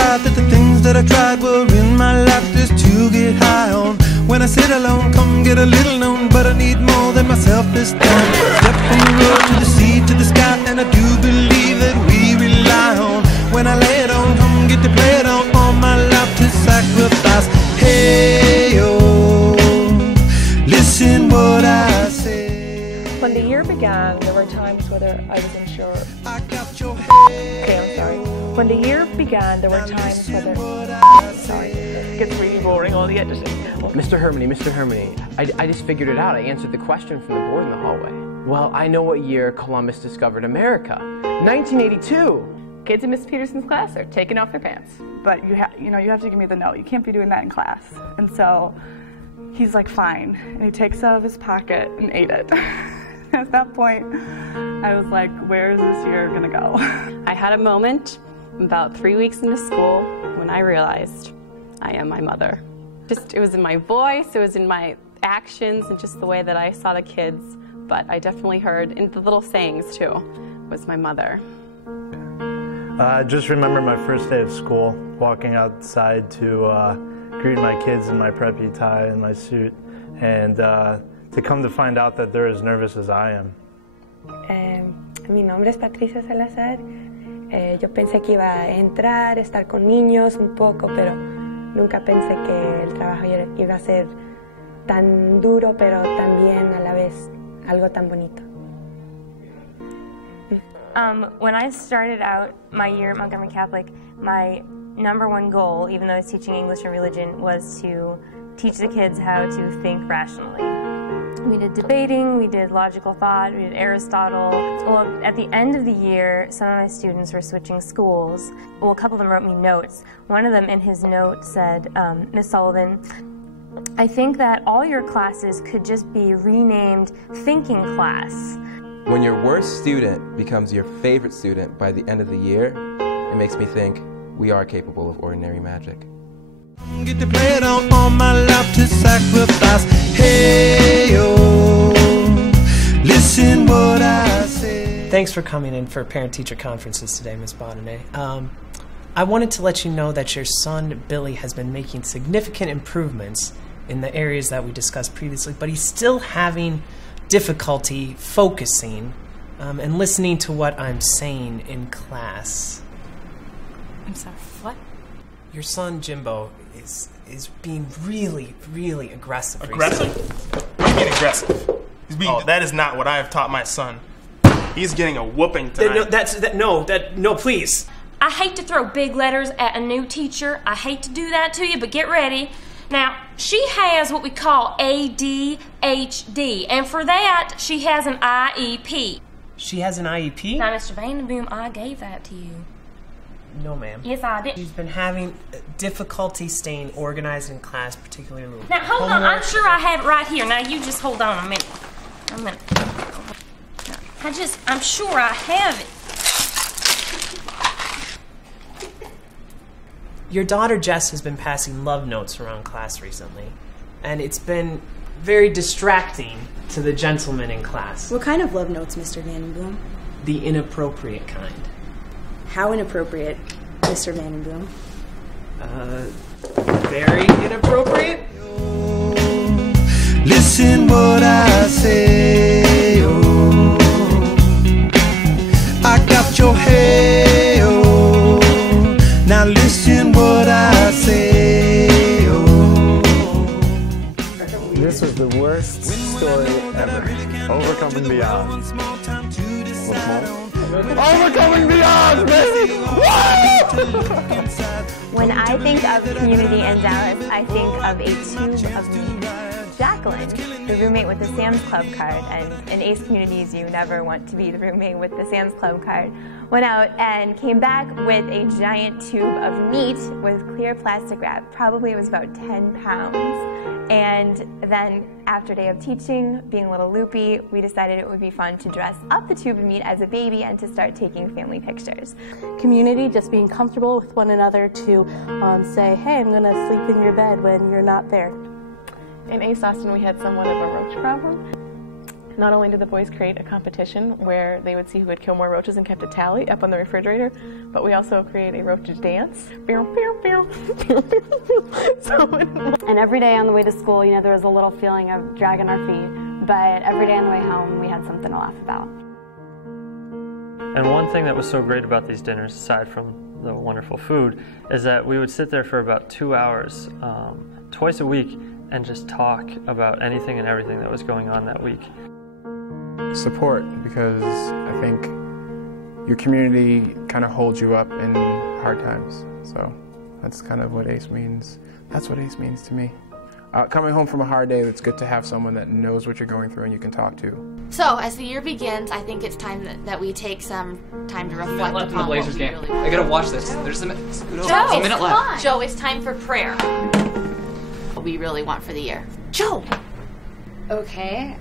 satisfied that the things that I tried were in my life just to get high on. When I sit alone, come get a little known, but I need more than myself this time. Step from the road to the sea to the sky, and I do believe that we rely on. When I lay it on, come get to play it on, all my life to sacrifice. Hey, oh, listen what I say. When the year began, there were times whether I was unsure. Okay, I'm sorry. When the year began, there were times whether... Sorry, it gets really boring, all the editing. Mr. Hermione, I just figured it out. I answered the question from the board in the hallway. Well, I know what year Columbus discovered America. 1982! Kids in Miss Peterson's class are taking off their pants. But you have to give me the note. You can't be doing that in class. And so he's like, fine. And he takes it out of his pocket and ate it. At that point, I was like, where is this year gonna go? I had a moment about 3 weeks into school when I realized I am my mother. It was in my voice, it was in my actions, and just the way that I saw the kids. But I definitely heard, in the little sayings too, was my mother. I just remember my first day of school, walking outside to greet my kids in my preppy tie and my suit, and to come to find out that they're as nervous as I am. Mi nombre es Patricia Salazar. Yo pensé que iba a entrar, estar con niños un poco, pero nunca pensé que el trabajo iba a ser tan duro, pero también a la vez algo tan bonito. When I started out my year at Montgomery Catholic, my #1 goal, even though I was teaching English and religion, was to teach the kids how to think rationally. We did debating, we did logical thought, we did Aristotle. Well, at the end of the year, some of my students were switching schools. Well, a couple of them wrote me notes. One of them in his note said, Miss Sullivan, I think that all your classes could just be renamed thinking class. When your worst student becomes your favorite student by the end of the year, it makes me think we are capable of ordinary magic. Get to play it on all my life to sacrifice. Hey, oh, listen what I say. Thanks for coming in for parent-teacher conferences today, Ms. Baudenet. I wanted to let you know that your son, Billy, has been making significant improvements in the areas that we discussed previously, but he's still having difficulty focusing and listening to what I'm saying in class. I'm sorry, what? Your son, Jimbo, is being really, really aggressive. Aggressive? What do you mean aggressive? He's being. Oh, that is not what I have taught my son. He's getting a whooping tonight. No, please. I hate to throw big letters at a new teacher. I hate to do that to you, but get ready. Now, she has what we call ADHD, and for that, she has an IEP. She has an IEP? Now, Mr. Vandenboom, I gave that to you. No, ma'am. Yes, I did. She's been having difficulty staying organized in class, particularly... Now, hold on. I'm sure I have it right here. Now, you just hold on a minute. I'm sure I have it. Your daughter, Jess, has been passing love notes around class recently, and it's been very distracting to the gentlemen in class. What kind of love notes, Mr. Vandenboom? The inappropriate kind. How inappropriate, Mr. Vandenboom? Very inappropriate? Listen what I say, oh, I got your hey, oh, now listen what I say, oh. This was the worst story ever. Overcoming Beyond. What's more? Overcoming Beyond, baby! When I think of community in Dallas, I think of a tube of Jacqueline, the roommate with the Sam's Club card. And in ACE communities, you never want to be the roommate with the Sam's Club card. Went out and came back with a giant tube of meat with clear plastic wrap. Probably it was about 10 pounds. And then after a day of teaching, being a little loopy, we decided it would be fun to dress up the tube of meat as a baby and to start taking family pictures. Community, just being comfortable with one another to say, hey, I'm going to sleep in your bed when you're not there. In ACE Austin, we had somewhat of a roach problem. Not only did the boys create a competition where they would see who would kill more roaches and kept a tally up on the refrigerator, but we also create a roach dance. And every day on the way to school, you know, there was a little feeling of dragging our feet, but every day on the way home, we had something to laugh about. And one thing that was so great about these dinners, aside from the wonderful food, is that we would sit there for about 2 hours, twice a week, and just talk about anything and everything that was going on that week. Support, because I think your community kind of holds you up in hard times. So that's kind of what ACE means. That's what ACE means to me. Coming home from a hard day, it's good to have someone that knows what you're going through and you can talk to. So, as the year begins, I think it's time that we take some time to reflect upon the Blazers game. Really I gotta watch this. There's a minute left. Joe, it's time for prayer. What we really want for the year. Joe! Okay.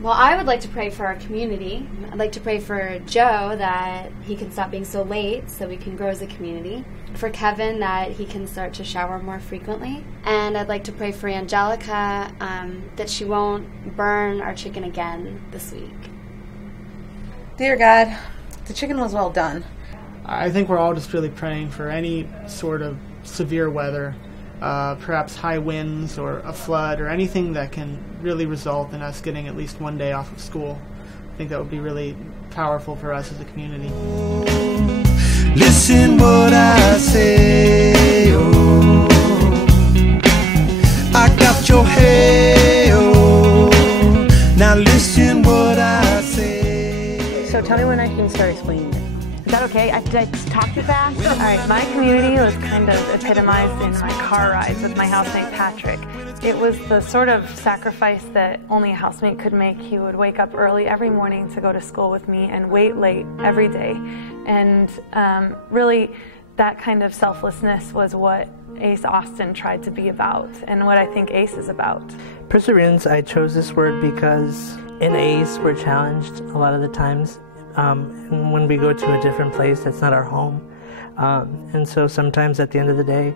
Well, I would like to pray for our community. I'd like to pray for Joe that he can stop being so late so we can grow as a community. For Kevin that he can start to shower more frequently. And I'd like to pray for Angelica that she won't burn our chicken again this week. Dear God, the chicken was well done. I think we're all just really praying for any sort of severe weather, perhaps high winds or a flood or anything that can really result in us getting at least one day off of school. I think that would be really powerful for us as a community. Listen what I say, oh, I got your hey, oh, now listen what I say. So tell me when I can start explaining it. Is that okay? Did I talk too fast? All right, my community was kind of epitomized in my car rides with my housemate Patrick. It was the sort of sacrifice that only a housemate could make. He would wake up early every morning to go to school with me and wait late every day. And really, that kind of selflessness was what ACE Austin tried to be about and what I think ACE is about. Perseverance, I chose this word because in ACE we're challenged a lot of the times. And when we go to a different place that's not our home. And so sometimes at the end of the day,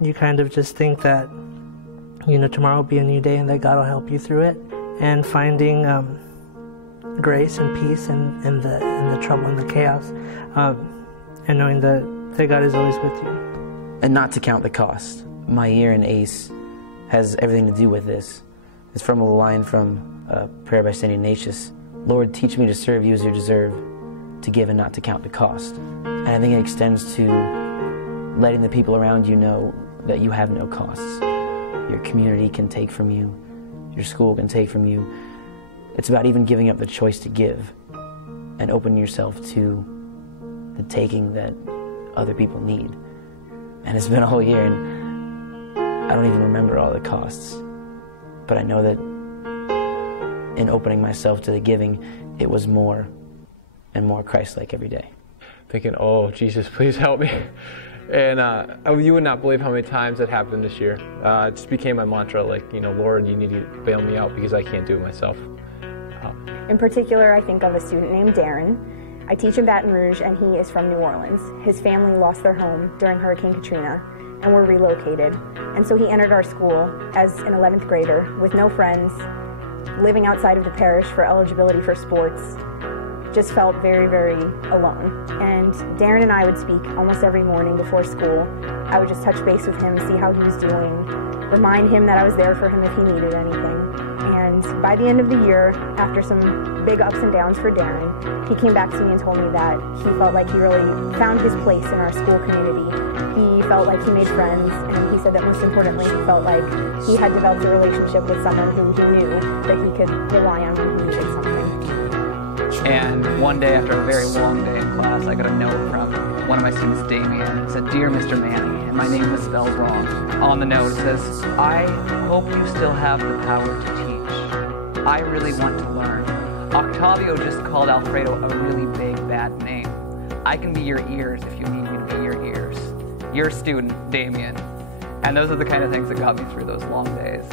you kind of just think that, you know, tomorrow will be a new day and that God will help you through it. And finding grace and peace in the trouble and the chaos, and knowing that God is always with you. And not to count the cost. My year in ACE has everything to do with this. It's from a line from a prayer by St. Ignatius. Lord, teach me to serve you as you deserve, to give and not to count the cost. And I think it extends to letting the people around you know that you have no costs. Your community can take from you, your school can take from you. It's about even giving up the choice to give and opening yourself to the taking that other people need. And it's been a whole year, and I don't even remember all the costs. But I know that in opening myself to the giving, it was more and more Christ-like every day. Thinking, oh, Jesus, please help me. And you would not believe how many times that happened this year. It just became my mantra, like, you know, Lord, you need to bail me out because I can't do it myself. In particular, I think of a student named Darren. I teach in Baton Rouge, and he is from New Orleans. His family lost their home during Hurricane Katrina and were relocated. And so he entered our school as an 11th grader with no friends, living outside of the parish for eligibility for sports. Just felt very, very alone. And Darren and I would speak almost every morning before school. I would just touch base with him, see how he was doing, remind him that I was there for him if he needed anything. And by the end of the year, after some big ups and downs for Darren, he came back to me and told me that he felt like he really found his place in our school community. He felt like he made friends, and he said that most importantly, he felt like he had developed a relationship with someone who he knew that he could rely on when he needed something. And one day after a very long day in class, I got a note from one of my students, Damien. It said, "Dear Mr. Manny," and my name was spelled wrong. On the note it says, "I hope you still have the power to teach. I really want to learn. Octavio just called Alfredo a really big bad name. I can be your ears if you need me to be your ears. Your student, Damien." And those are the kind of things that got me through those long days.